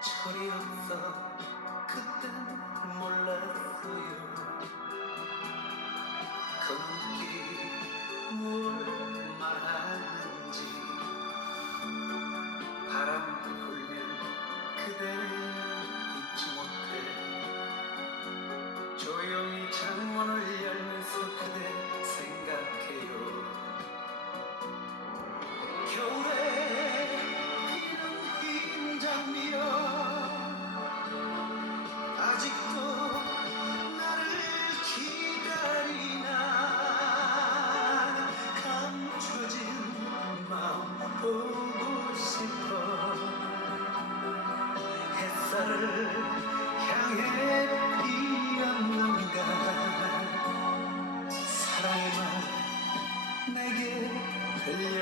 철이 없어 그땐 몰랐어요. 그 눈길이 뭘 말하는지 바람 불면 그대 조용히 창문을 열면서 그대 생각해요. 겨울에 피는 흰장미여 아직도 나를 기다리나 감춰진 마음 보고 싶어 햇살을 Yeah.